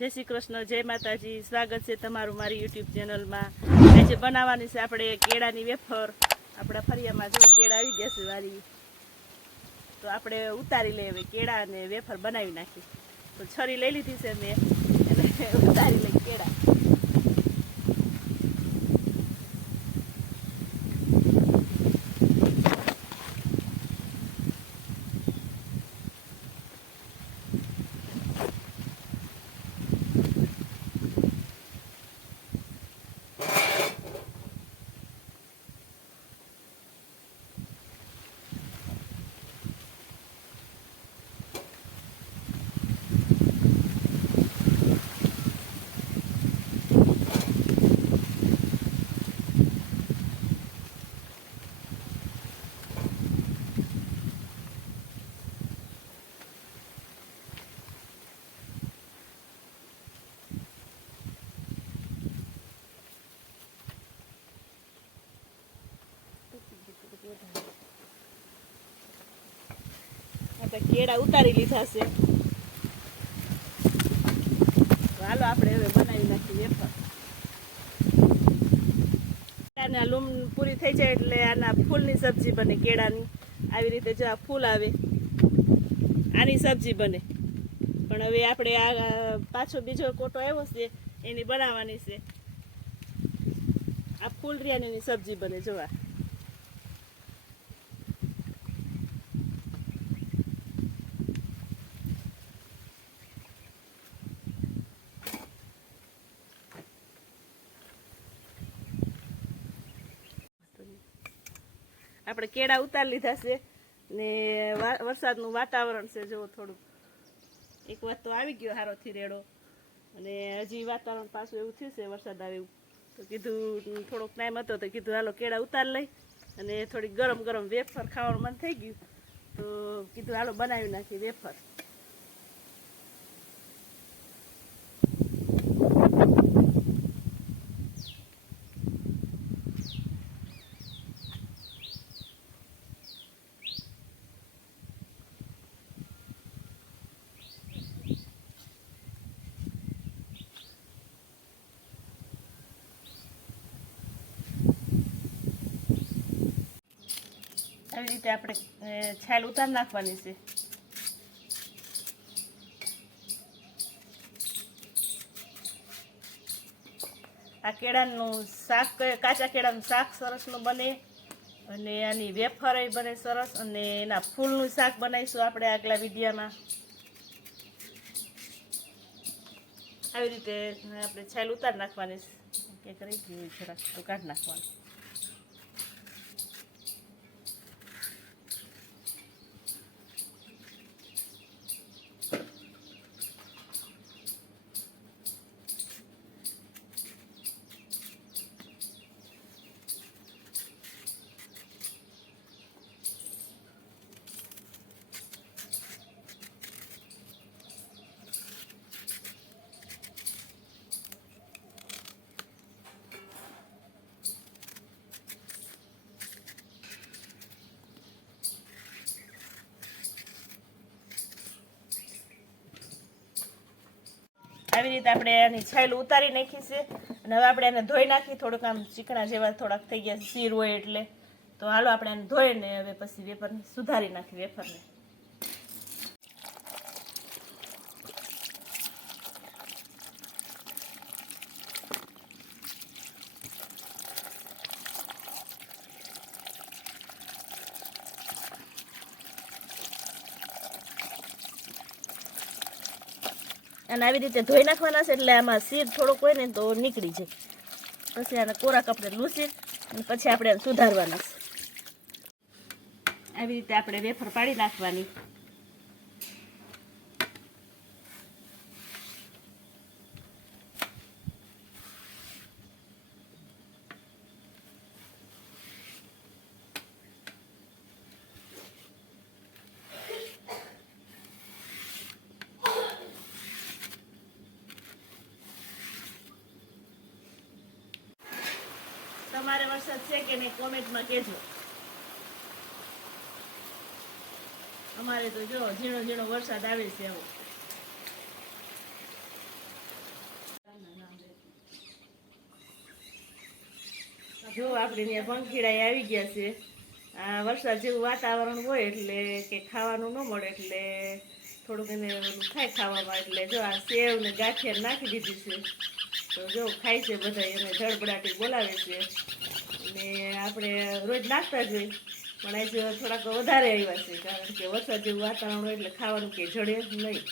જય શ્રી કૃષ્ણ, જય માતાજી. સ્વાગત છે તમારું મારી યુટ્યુબ ચેનલમાં. આજે બનાવવાની છે આપણે કેળાની વેફર. આપણા ફરિયામાં જો કેળા આવી ગયા છે વારી. તો આપણે ઉતારી લઈએ હવે કેળા અને વેફર બનાવી નાખી તો છરી લઈ લીધી છે મેં. એટલે ઉતારી લઈ કેળા કેળા ઉતારી લીધા છે. હાલો આપણે હવે બનાવી નાખીએ પણ લૂમ પૂરી થઈ જાય એટલે આના ફૂલની સબ્જી બને કેળાની. આવી રીતે જો આ ફૂલ આવે, આની સબ્જી બને. પણ હવે આપણે આ પાછો બીજો કોટો આવ્યો છે, એની બનાવવાની છે. આ ફૂલ રિયાની સબ્જી બને, જોવા. આપણે કેળા ઉતારી લીધા છે ને વરસાદનું વાતાવરણ છે જો થોડુંક. એક વાત તો આવી ગયો હારોથી રેડો. અને હજી વાતાવરણ પાછું એવું થયું છે વરસાદ આવે તો કીધું, થોડોક ટાઈમ હતો તો કીધું, હાલો, કેળા ઉતાર લઈ. અને થોડીક ગરમ ગરમ વેફર ખાવાનું મન થઈ ગયું. તો કીધું, હાલો, બનાવી નાખી વેફર. આવી રીતે આપણે છેલ ઉતાર નાખવાની છે. આ કેળાનું શાક, કાચા કેળાનું શાક સરસનું બને અને આની વેફર બને સરસ અને એના ફૂલનું શાક બનાવીશું આપણે આગલા વિડીયામાં. આવી રીતે આપણે છાલ ઉતાર નાખવાની કે કરી ગયું જરાક, તો કાઢી નાખવાનું. આવી રીતે આપણે એની છાલ ઉતારી નાખી છે. અને હવે આપણે એને ધોઈ નાખી. થોડુંક આમ ચીકણા જેવા થોડાક થઈ ગયા શીર હોય એટલે. તો હાલો આપણે એને ધોઈને હવે પછી વેફર સુધારી નાખી વેફરને. અને આવી રીતે ધોઈ નાખવાના છે એટલે આમાં શીર થોડોક હોય ને તો નીકળી જાય. પછી આને કોરા કપડે લૂસી અને પછી આપણે સુધારવાના છે. આવી રીતે આપણે વેફર પાડી નાખવાની. તમારે વરસાદ છે કે નહીં, કોમેન્ટમાં કહેજો. અમારે તો જો ઝીણો ઝીણો વરસાદ આવે છે એવો. જો આપણે ત્યાં પંખીડાઈ આવી ગયા છે. આ વરસાદ જેવું વાતાવરણ હોય એટલે કે ખાવાનું ન મળે એટલે થોડુંક એને ખાય ખાવામાં એટલે જો આ સેવ ને ગાંઠિયા નાખી દીધી છે. તો જો ખાય છે બધા એને ધડબડાટી બોલાવે છે. અને આપણે રોજ નાખતા જ હોય પણ આજે થોડાક વધારે આવ્યા છે, કારણ કે વરસાદ જેવું વાતાવરણ હોય એટલે ખાવાનું કે જડે નહીં.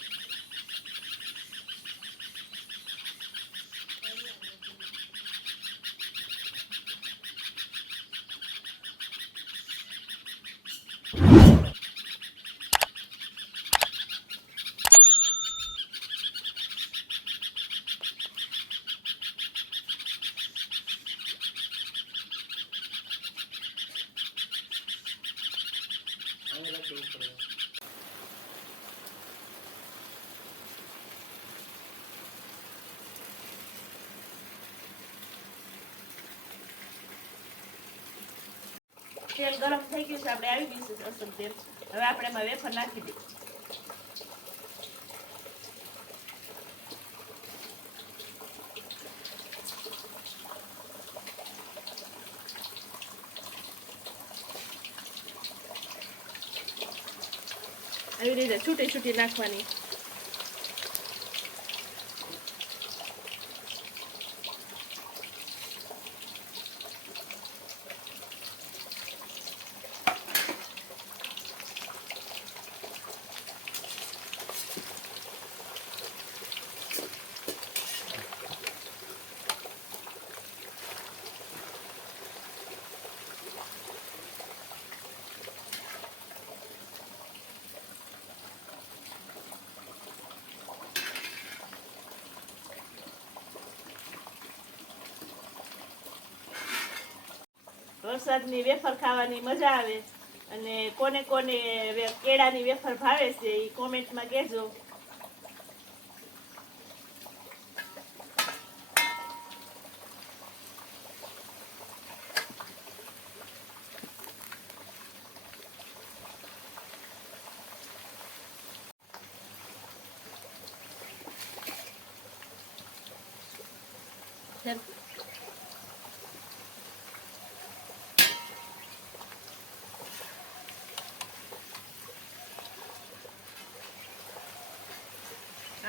તેલ ગરમ થઈ ગયું છે, આપણે આવી ગયું છે અસલ તેલ. હવે આપણે એમાં વેફર નાખી દઈએ. આવી રીતે છૂટી છૂટી નાખવાની. વરસાદની વેફર ખાવાની મજા આવે અને કોને કોને વે- કેળાની વેફર ભાવે છે એ કોમેન્ટમાં કહેજો ચાલ.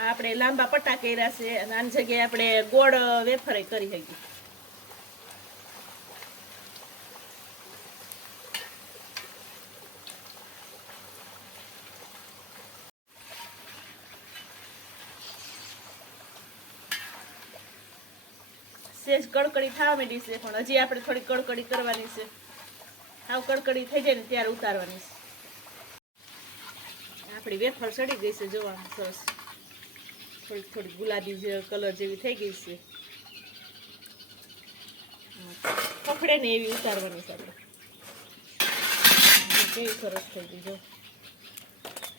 આપણે લાંબા પટ્ટા કર્યા છે અને આની જગ્યાએ આપણે ગોળ વેફર કરી શકીએ. સેજ કડકડી થવા માંડી છે, પણ હજી આપણે થોડી કડકડી કરવાની છે. આવ કડકડી થઈ જાય ને ત્યારે ઉતારવાની છે. આપણી વેફર ચડી ગઈ છે જોવાનું સરસ. થોડીક થોડીક ગુલાબી કલર જેવી થઈ ગઈ છે. પકડે ને એવી ઉતારવાની છે કેવી સરસ થઈ ગઈ, જો.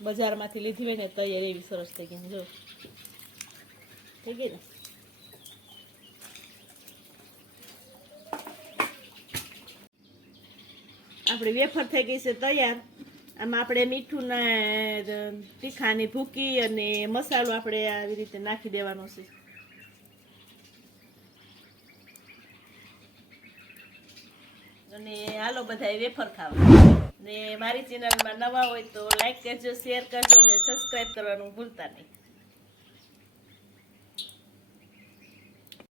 બજારમાંથી લીધી હોય ને તૈયાર એવી સરસ થઈ ગઈ, જો. થઈ ગઈ ને? આપણી વેફર થઈ ગઈ છે તૈયાર. આમાં આપણે મીઠું ને તીખાની ભૂકી અને મસાલો આપણે આવી રીતે નાખી દેવાનો છે. અને હાલો બધા વેફર ખાવા. ને મારી ચેનલમાં નવા હોય તો લાઈક કરજો શેર કરજો અને સબસ્ક્રાઈબ કરવાનું ભૂલતા નહીં.